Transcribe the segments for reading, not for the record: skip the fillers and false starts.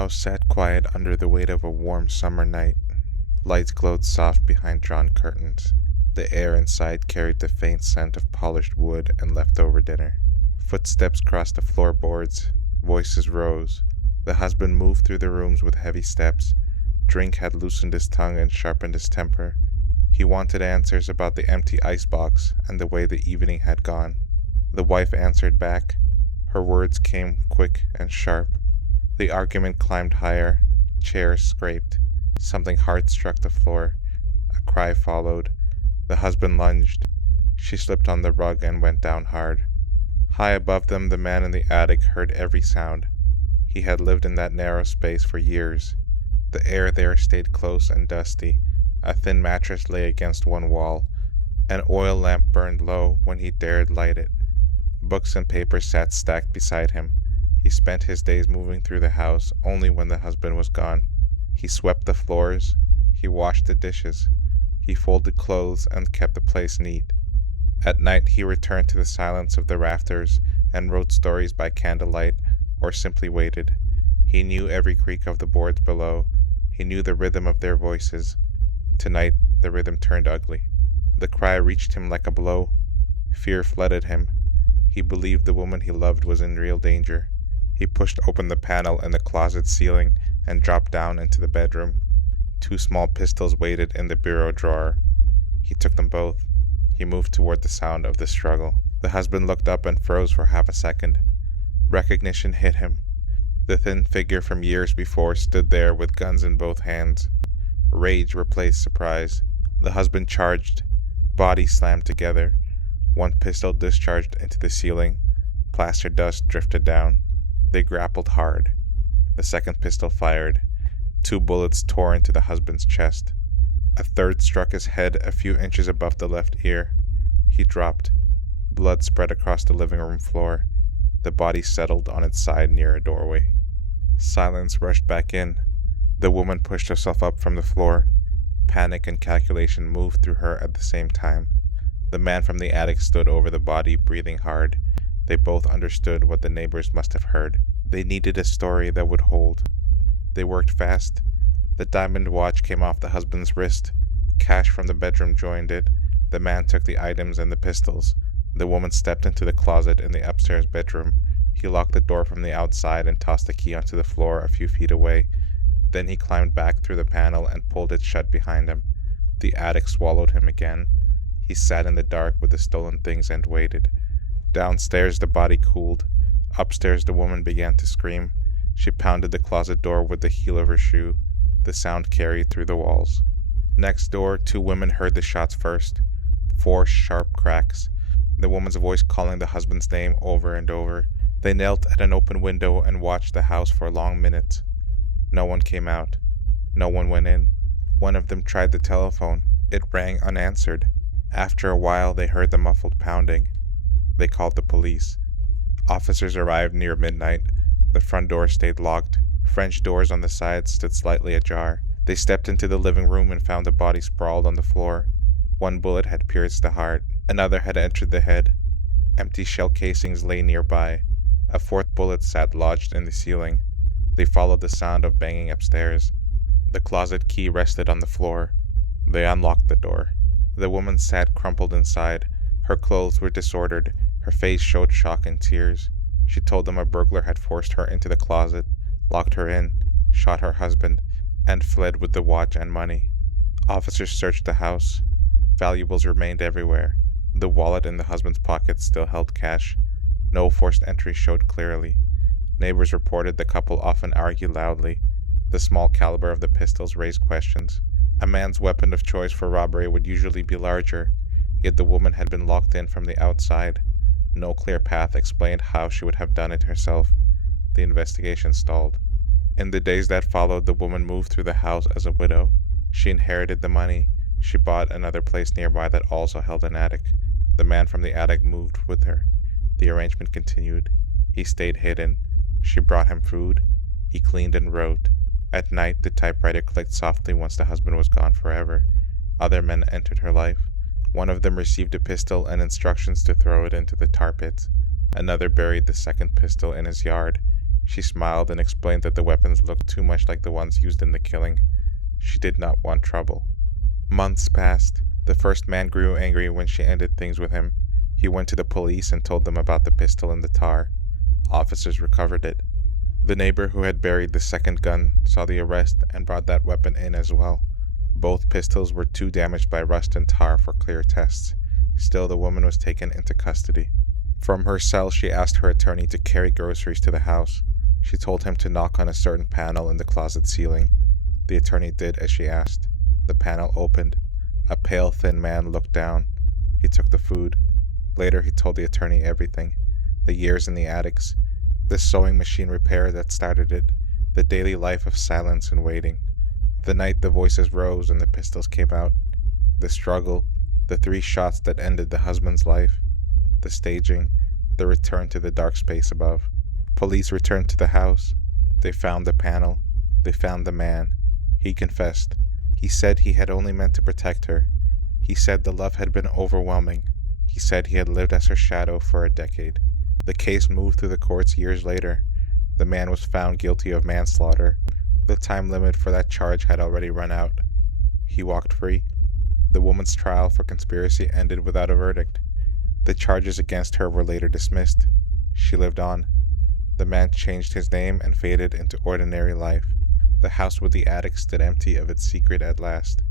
house sat quiet under the weight of a warm summer night. Lights glowed soft behind drawn curtains. The air inside carried the faint scent of polished wood and leftover dinner. Footsteps crossed the floorboards. Voices rose. The husband moved through the rooms with heavy steps. Drink had loosened his tongue and sharpened his temper. He wanted answers about the empty icebox and the way the evening had gone. The wife answered back. Her words came quick and sharp. The argument climbed higher. Chairs scraped. Something hard struck the floor. A cry followed. The husband lunged. She slipped on the rug and went down hard. High above them, the man in the attic heard every sound. He had lived in that narrow space for years. The air there stayed close and dusty. A thin mattress lay against one wall. An oil lamp burned low when he dared light it. Books and papers sat stacked beside him. He spent his days moving through the house only when the husband was gone. He swept the floors. He washed the dishes. He folded clothes and kept the place neat. At night he returned to the silence of the rafters and wrote stories by candlelight or simply waited. He knew every creak of the boards below. He knew the rhythm of their voices. Tonight the rhythm turned ugly. The cry reached him like a blow. Fear flooded him. He believed the woman he loved was in real danger. He pushed open the panel in the closet ceiling and dropped down into the bedroom. 2 small pistols waited in the bureau drawer. He took them both. He moved toward the sound of the struggle. The husband looked up and froze for half a second. Recognition hit him. The thin figure from years before stood there with guns in both hands. Rage replaced surprise. The husband charged. Bodies slammed together. One pistol discharged into the ceiling. Plaster dust drifted down. They grappled hard. The second pistol fired. 2 bullets tore into the husband's chest. A third struck his head a few inches above the left ear. He dropped. Blood spread across the living room floor. The body settled on its side near a doorway. Silence rushed back in. The woman pushed herself up from the floor. Panic and calculation moved through her at the same time. The man from the attic stood over the body, breathing hard. They both understood what the neighbors must have heard. They needed a story that would hold. They worked fast. The diamond watch came off the husband's wrist. Cash from the bedroom joined it. The man took the items and the pistols. The woman stepped into the closet in the upstairs bedroom. He locked the door from the outside and tossed the key onto the floor a few feet away. Then he climbed back through the panel and pulled it shut behind him. The attic swallowed him again. He sat in the dark with the stolen things and waited. Downstairs the body cooled. Upstairs the woman began to scream. She pounded the closet door with the heel of her shoe. The sound carried through the walls. Next door, 2 women heard the shots first. 4 sharp cracks. The woman's voice calling the husband's name over and over. They knelt at an open window and watched the house for long minutes. No one came out. No one went in. One of them tried the telephone. It rang unanswered. After a while, they heard the muffled pounding. They called the police. Officers arrived near midnight. The front door stayed locked. French doors on the sides stood slightly ajar. They stepped into the living room and found the body sprawled on the floor. 1 bullet had pierced the heart. Another had entered the head. Empty shell casings lay nearby. A 4th bullet sat lodged in the ceiling. They followed the sound of banging upstairs. The closet key rested on the floor. They unlocked the door. The woman sat crumpled inside. Her clothes were disordered. Her face showed shock and tears. She told them a burglar had forced her into the closet, locked her in, shot her husband, and fled with the watch and money. Officers searched the house. Valuables remained everywhere. The wallet in the husband's pocket still held cash. No forced entry showed clearly. Neighbors reported the couple often argued loudly. The small caliber of the pistols raised questions. A man's weapon of choice for robbery would usually be larger, yet the woman had been locked in from the outside. No clear path explained how she would have done it herself. The investigation stalled. In the days that followed, the woman moved through the house as a widow. She inherited the money. She bought another place nearby that also held an attic. The man from the attic moved with her. The arrangement continued. He stayed hidden. She brought him food. He cleaned and wrote. At night, the typewriter clicked softly once the husband was gone forever. Other men entered her life. One of them received a pistol and instructions to throw it into the tar pit. Another buried the second pistol in his yard. She smiled and explained that the weapons looked too much like the ones used in the killing. She did not want trouble. Months passed. The first man grew angry when she ended things with him. He went to the police and told them about the pistol in the tar. Officers recovered it. The neighbor who had buried the second gun saw the arrest and brought that weapon in as well. Both pistols were too damaged by rust and tar for clear tests. Still, the woman was taken into custody. From her cell, she asked her attorney to carry groceries to the house. She told him to knock on a certain panel in the closet ceiling. The attorney did as she asked. The panel opened. A pale, thin man looked down. He took the food. Later, he told the attorney everything. The years in the attics, the sewing machine repair that started it, the daily life of silence and waiting. The night the voices rose and the pistols came out. The struggle, the 3 shots that ended the husband's life. The staging, the return to the dark space above. Police returned to the house. They found the panel. They found the man. He confessed. He said he had only meant to protect her. He said the love had been overwhelming. He said he had lived as her shadow for a decade. The case moved through the courts years later. The man was found guilty of manslaughter. The time limit for that charge had already run out. He walked free. The woman's trial for conspiracy ended without a verdict. The charges against her were later dismissed. She lived on. The man changed his name and faded into ordinary life. The house with the attic stood empty of its secret at last.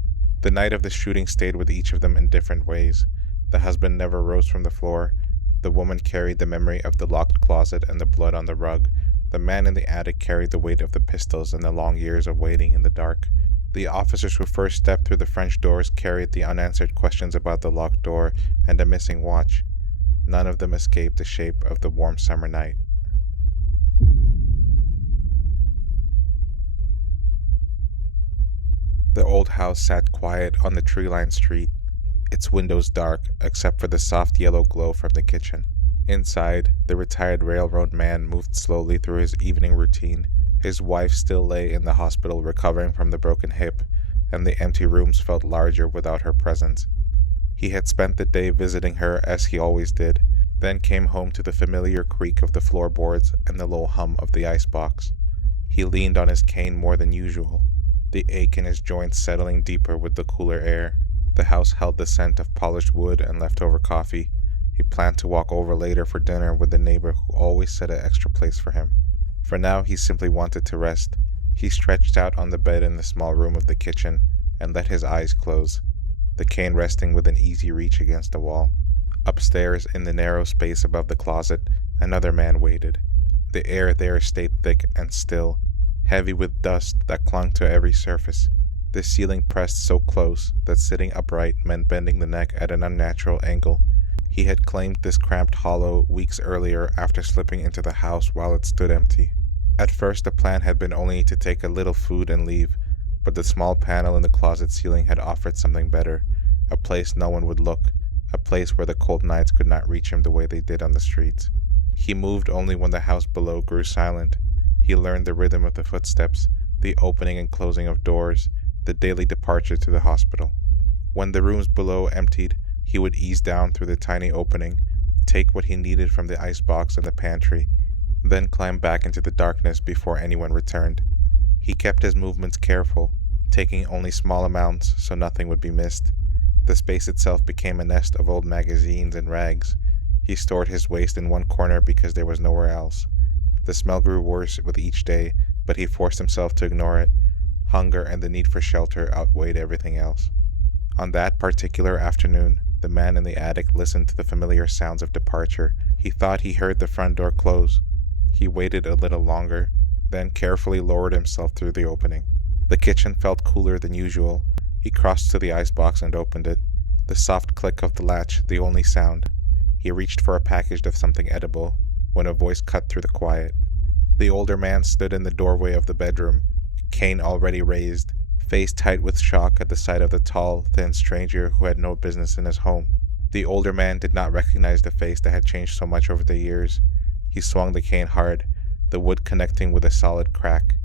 The night of the shooting stayed with each of them in different ways. The husband never rose from the floor. The woman carried the memory of the locked closet and the blood on the rug. The man in the attic carried the weight of the pistols and the long years of waiting in the dark. The officers who first stepped through the French doors carried the unanswered questions about the locked door and a missing watch. None of them escaped the shape of the warm summer night. The old house sat quiet on the tree-lined street, its windows dark except for the soft yellow glow from the kitchen. Inside, the retired railroad man moved slowly through his evening routine. His wife still lay in the hospital recovering from the broken hip, and the empty rooms felt larger without her presence. He had spent the day visiting her as he always did, then came home to the familiar creak of the floorboards and the low hum of the icebox. He leaned on his cane more than usual, the ache in his joints settling deeper with the cooler air. The house held the scent of polished wood and leftover coffee. He planned to walk over later for dinner with the neighbor who always set an extra place for him. For now, he simply wanted to rest. He stretched out on the bed in the small room of the kitchen and let his eyes close, the cane resting within easy reach against the wall. Upstairs, in the narrow space above the closet, another man waited. The air there stayed thick and still, heavy with dust that clung to every surface. The ceiling pressed so close that sitting upright meant bending the neck at an unnatural angle. He had claimed this cramped hollow weeks earlier after slipping into the house while it stood empty. At first the plan had been only to take a little food and leave, but the small panel in the closet ceiling had offered something better, a place no one would look, a place where the cold nights could not reach him the way they did on the streets. He moved only when the house below grew silent. He learned the rhythm of the footsteps, the opening and closing of doors, the daily departure to the hospital. When the rooms below emptied, he would ease down through the tiny opening, take what he needed from the icebox and the pantry, then climb back into the darkness before anyone returned. He kept his movements careful, taking only small amounts so nothing would be missed. The space itself became a nest of old magazines and rags. He stored his waste in one corner because there was nowhere else. The smell grew worse with each day, but he forced himself to ignore it. Hunger and the need for shelter outweighed everything else. On that particular afternoon, the man in the attic listened to the familiar sounds of departure. He thought he heard the front door close. He waited a little longer, then carefully lowered himself through the opening. The kitchen felt cooler than usual. He crossed to the icebox and opened it. The soft click of the latch, the only sound. He reached for a package of something edible, when a voice cut through the quiet. The older man stood in the doorway of the bedroom, cane already raised, face tight with shock at the sight of the tall, thin stranger who had no business in his home. The older man did not recognize the face that had changed so much over the years. He swung the cane hard, the wood connecting with a solid crack.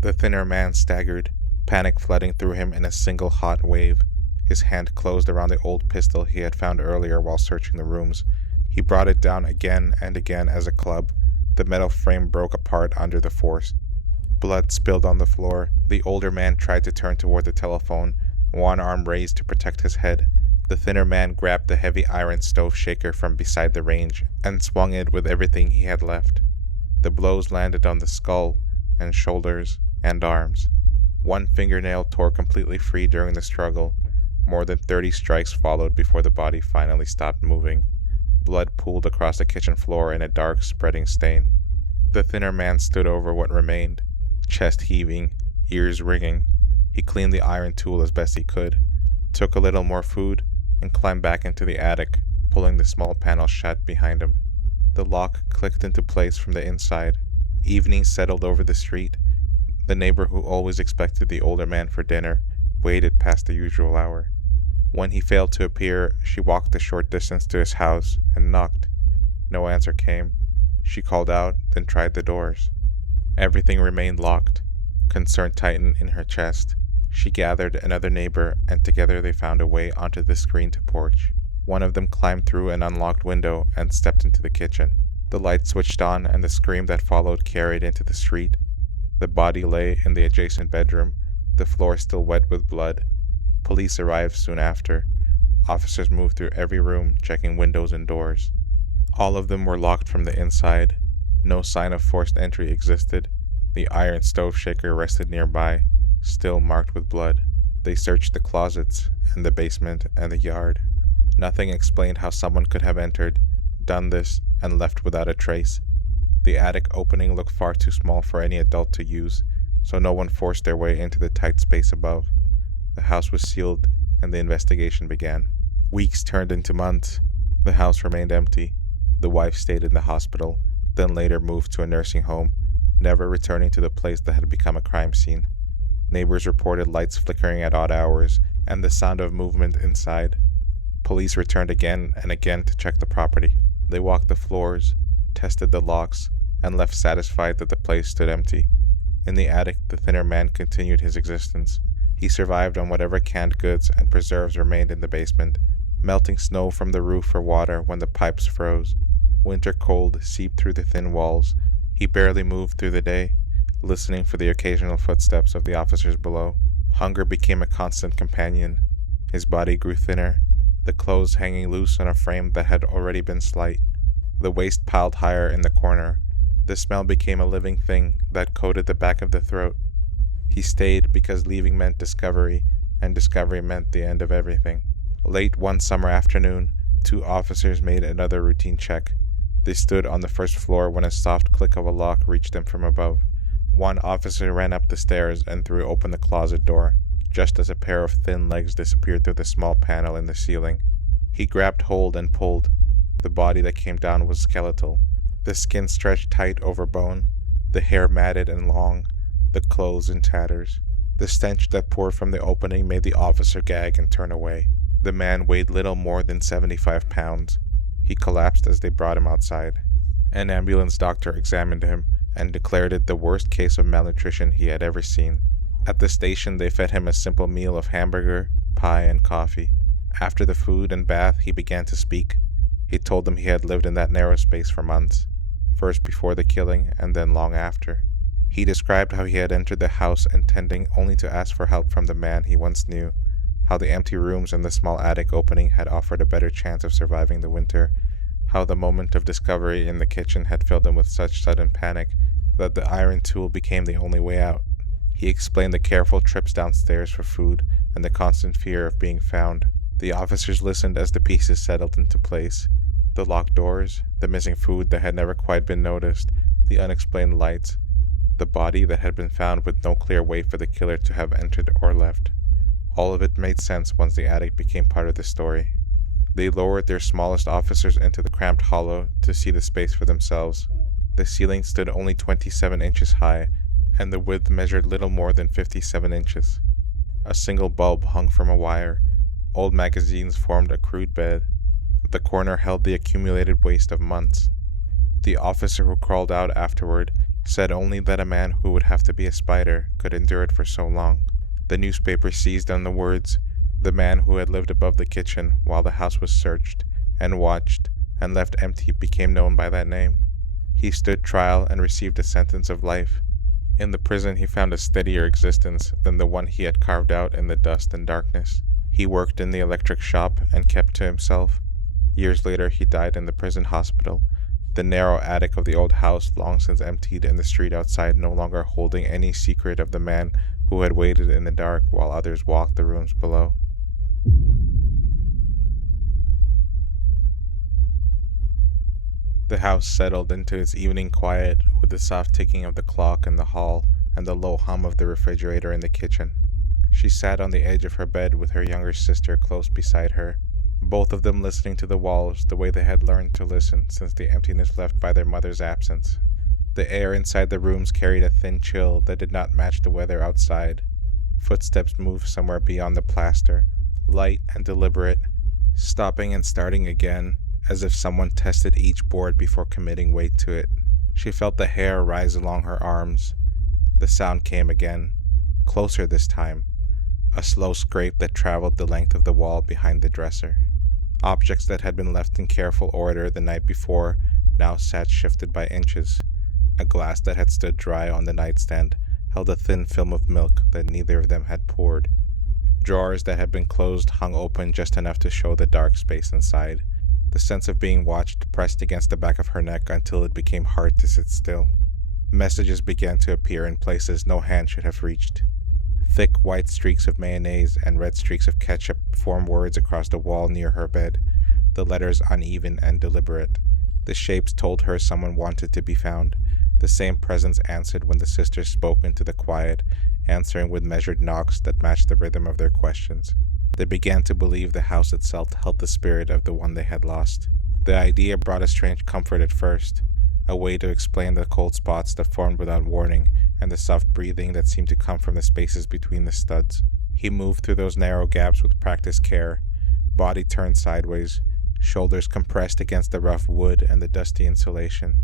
The thinner man staggered, panic flooding through him in a single hot wave. His hand closed around the old pistol he had found earlier while searching the rooms. He brought it down again and again as a club. The metal frame broke apart under the force. Blood spilled on the floor. The older man tried to turn toward the telephone, one arm raised to protect his head. The thinner man grabbed the heavy iron stove shaker from beside the range and swung it with everything he had left. The blows landed on the skull and shoulders and arms. One fingernail tore completely free during the struggle. More than 30 strikes followed before the body finally stopped moving. Blood pooled across the kitchen floor in a dark, spreading stain. The thinner man stood over what remained, chest heaving, ears ringing. He cleaned the iron tool as best he could, took a little more food, and climbed back into the attic, pulling the small panel shut behind him. The lock clicked into place from the inside. Evening settled over the street. The neighbor who always expected the older man for dinner waited past the usual hour. When he failed to appear, she walked a short distance to his house and knocked. No answer came. She called out, then tried the doors. Everything remained locked. Concern tightened in her chest. She gathered another neighbor, and together they found a way onto the screened porch. One of them climbed through an unlocked window and stepped into the kitchen. The light switched on, and the scream that followed carried into the street. The body lay in the adjacent bedroom, the floor still wet with blood. Police arrived soon after. Officers moved through every room, checking windows and doors. All of them were locked from the inside. No sign of forced entry existed. The iron stove shaker rested nearby, still marked with blood. They searched the closets, and the basement, and the yard. Nothing explained how someone could have entered, done this, and left without a trace. The attic opening looked far too small for any adult to use, so no one forced their way into the tight space above. The house was sealed, and the investigation began. Weeks turned into months. The house remained empty. The wife stayed in the hospital, then later moved to a nursing home, never returning to the place that had become a crime scene. Neighbors reported lights flickering at odd hours and the sound of movement inside. Police returned again and again to check the property. They walked the floors, tested the locks, and left satisfied that the place stood empty. In the attic, the thinner man continued his existence. He survived on whatever canned goods and preserves remained in the basement, melting snow from the roof for water when the pipes froze. Winter cold seeped through the thin walls. He barely moved through the day, listening for the occasional footsteps of the officers below. Hunger became a constant companion. His body grew thinner, the clothes hanging loose on a frame that had already been slight. The waist piled higher in the corner. The smell became a living thing that coated the back of the throat. He stayed because leaving meant discovery, and discovery meant the end of everything. Late one summer afternoon, 2 officers made another routine check. They stood on the first floor when a soft click of a lock reached them from above. One officer ran up the stairs and threw open the closet door, just as a pair of thin legs disappeared through the small panel in the ceiling. He grabbed hold and pulled. The body that came down was skeletal. The skin stretched tight over bone, the hair matted and long, the clothes in tatters. The stench that poured from the opening made the officer gag and turn away. The man weighed little more than 75 pounds. He collapsed as they brought him outside. An ambulance doctor examined him and declared it the worst case of malnutrition he had ever seen. At the station, they fed him a simple meal of hamburger, pie, and coffee. After the food and bath, he began to speak. He told them he had lived in that narrow space for months, first before the killing and then long after. He described how he had entered the house intending only to ask for help from the man he once knew, how the empty rooms and the small attic opening had offered a better chance of surviving the winter, how the moment of discovery in the kitchen had filled him with such sudden panic that the iron tool became the only way out. He explained the careful trips downstairs for food and the constant fear of being found. The officers listened as the pieces settled into place. The locked doors, the missing food that had never quite been noticed, the unexplained lights, the body that had been found with no clear way for the killer to have entered or left. All of it made sense once the attic became part of the story. They lowered their smallest officers into the cramped hollow to see the space for themselves. The ceiling stood only 27 inches high, and the width measured little more than 57 inches. A single bulb hung from a wire. Old magazines formed a crude bed. The corner held the accumulated waste of months. The officer who crawled out afterward said only that a man who would have to be a spider could endure it for so long. The newspaper seized on the words, "The man who had lived above the kitchen while the house was searched and watched and left empty became known by that name." He stood trial and received a sentence of life. In the prison, he found a steadier existence than the one he had carved out in the dust and darkness. He worked in the electric shop and kept to himself. Years later, he died in the prison hospital, the narrow attic of the old house long since emptied and the street outside no longer holding any secret of the man who had waited in the dark while others walked the rooms below. The house settled into its evening quiet with the soft ticking of the clock in the hall and the low hum of the refrigerator in the kitchen. She sat on the edge of her bed with her younger sister close beside her, both of them listening to the walls the way they had learned to listen since the emptiness left by their mother's absence. The air inside the rooms carried a thin chill that did not match the weather outside. Footsteps moved somewhere beyond the plaster, light and deliberate, stopping and starting again, as if someone tested each board before committing weight to it. She felt the hair rise along her arms. The sound came again, closer this time, a slow scrape that traveled the length of the wall behind the dresser. Objects that had been left in careful order the night before now sat shifted by inches. A glass that had stood dry on the nightstand held a thin film of milk that neither of them had poured. Drawers that had been closed hung open just enough to show the dark space inside. The sense of being watched pressed against the back of her neck until it became hard to sit still. Messages began to appear in places no hand should have reached. Thick white streaks of mayonnaise and red streaks of ketchup formed words across the wall near her bed, the letters uneven and deliberate. The shapes told her someone wanted to be found. The same presence answered when the sisters spoke into the quiet, answering with measured knocks that matched the rhythm of their questions. They began to believe the house itself held the spirit of the one they had lost. The idea brought a strange comfort at first, a way to explain the cold spots that formed without warning, and the soft breathing that seemed to come from the spaces between the studs. He moved through those narrow gaps with practiced care, body turned sideways, shoulders compressed against the rough wood and the dusty insulation.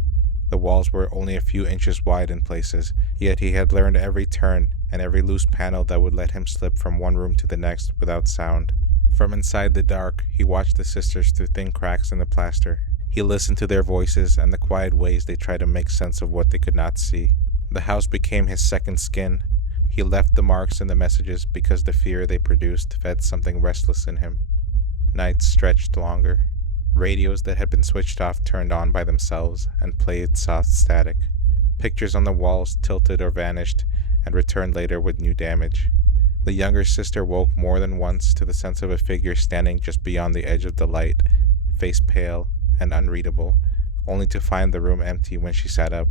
The walls were only a few inches wide in places, yet he had learned every turn and every loose panel that would let him slip from one room to the next without sound. From inside the dark, he watched the sisters through thin cracks in the plaster. He listened to their voices and the quiet ways they tried to make sense of what they could not see. The house became his second skin. He left the marks in the messages because the fear they produced fed something restless in him. Nights stretched longer. Radios that had been switched off turned on by themselves and played soft static. Pictures on the walls tilted or vanished and returned later with new damage. The younger sister woke more than once to the sense of a figure standing just beyond the edge of the light, face pale and unreadable, only to find the room empty when she sat up.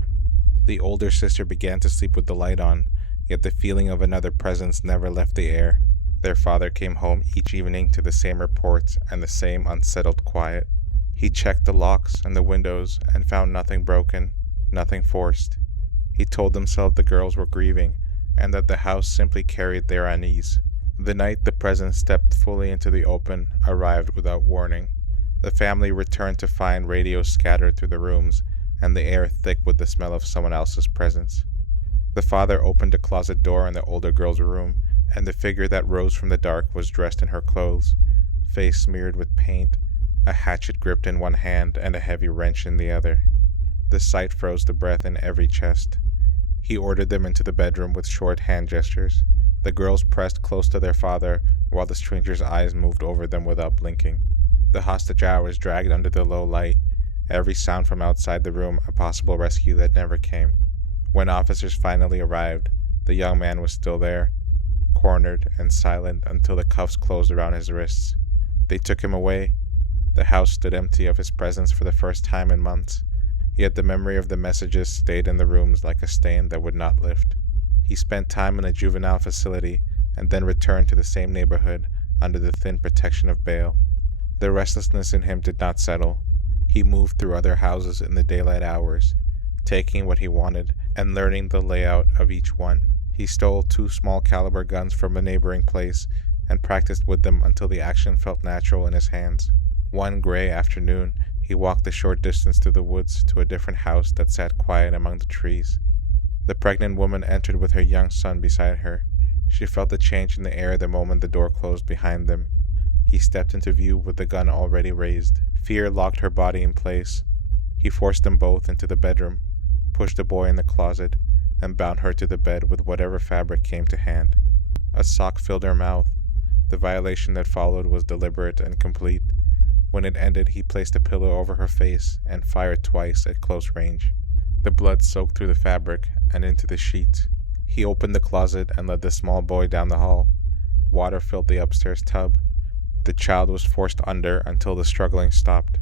The older sister began to sleep with the light on, yet the feeling of another presence never left the air. Their father came home each evening to the same reports and the same unsettled quiet. He checked the locks and the windows and found nothing broken, nothing forced. He told himself the girls were grieving and that the house simply carried their unease. The night the presence stepped fully into the open arrived without warning. The family returned to find radios scattered through the rooms and the air thick with the smell of someone else's presence. The father opened a closet door in the older girl's room, and the figure that rose from the dark was dressed in her clothes, face smeared with paint, a hatchet gripped in one hand and a heavy wrench in the other. The sight froze the breath in every chest. He ordered them into the bedroom with short hand gestures. The girls pressed close to their father while the stranger's eyes moved over them without blinking. The hostage hours dragged under the low light, every sound from outside the room a possible rescue that never came. When officers finally arrived, the young man was still there, cornered and silent until the cuffs closed around his wrists. They took him away. The house stood empty of his presence for the first time in months, yet the memory of the messages stayed in the rooms like a stain that would not lift. He spent time in a juvenile facility and then returned to the same neighborhood under the thin protection of bail. The restlessness in him did not settle. He moved through other houses in the daylight hours, taking what he wanted and learning the layout of each one. He stole 2 small caliber guns from a neighboring place and practiced with them until the action felt natural in his hands. One gray afternoon, he walked a short distance through the woods to a different house that sat quiet among the trees. The pregnant woman entered with her young son beside her. She felt the change in the air the moment the door closed behind them. He stepped into view with the gun already raised. Fear locked her body in place. He forced them both into the bedroom, pushed the boy in the closet, and bound her to the bed with whatever fabric came to hand. A sock filled her mouth. The violation that followed was deliberate and complete. When it ended, he placed a pillow over her face and fired twice at close range. The blood soaked through the fabric and into the sheets. He opened the closet and led the small boy down the hall. Water filled the upstairs tub. The child was forced under until the struggling stopped.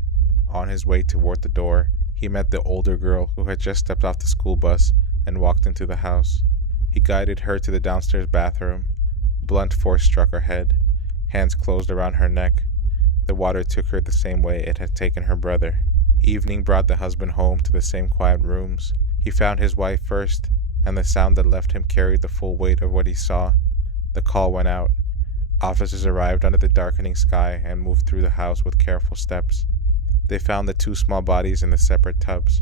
On his way toward the door, he met the older girl who had just stepped off the school bus and walked into the house. He guided her to the downstairs bathroom. Blunt force struck her head. Hands closed around her neck. The water took her the same way it had taken her brother. Evening brought the husband home to the same quiet rooms. He found his wife first, and the sound that left him carried the full weight of what he saw. The call went out. Officers arrived under the darkening sky and moved through the house with careful steps. They found the two small bodies in the separate tubs.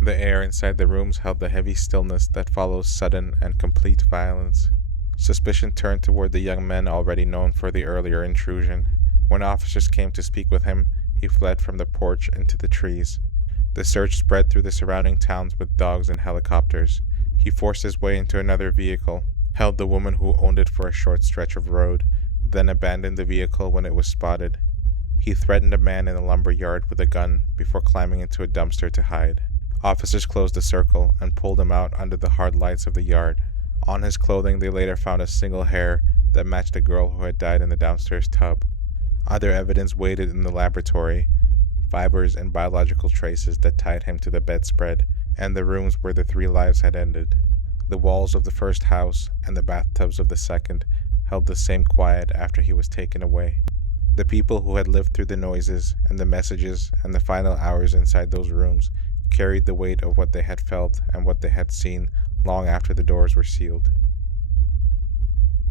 The air inside the rooms held the heavy stillness that follows sudden and complete violence. Suspicion turned toward the young men already known for the earlier intrusion. When officers came to speak with him, he fled from the porch into the trees. The search spread through the surrounding towns with dogs and helicopters. He forced his way into another vehicle, held the woman who owned it for a short stretch of road, then abandoned the vehicle when it was spotted. He threatened a man in a lumber yard with a gun before climbing into a dumpster to hide. Officers closed the circle and pulled him out under the hard lights of the yard. On his clothing, they later found a single hair that matched the girl who had died in the downstairs tub. Other evidence waited in the laboratory, fibers and biological traces that tied him to the bedspread and the rooms where the 3 lives had ended. The walls of the first house and the bathtubs of the second held the same quiet after he was taken away. The people who had lived through the noises and the messages and the final hours inside those rooms carried the weight of what they had felt and what they had seen long after the doors were sealed.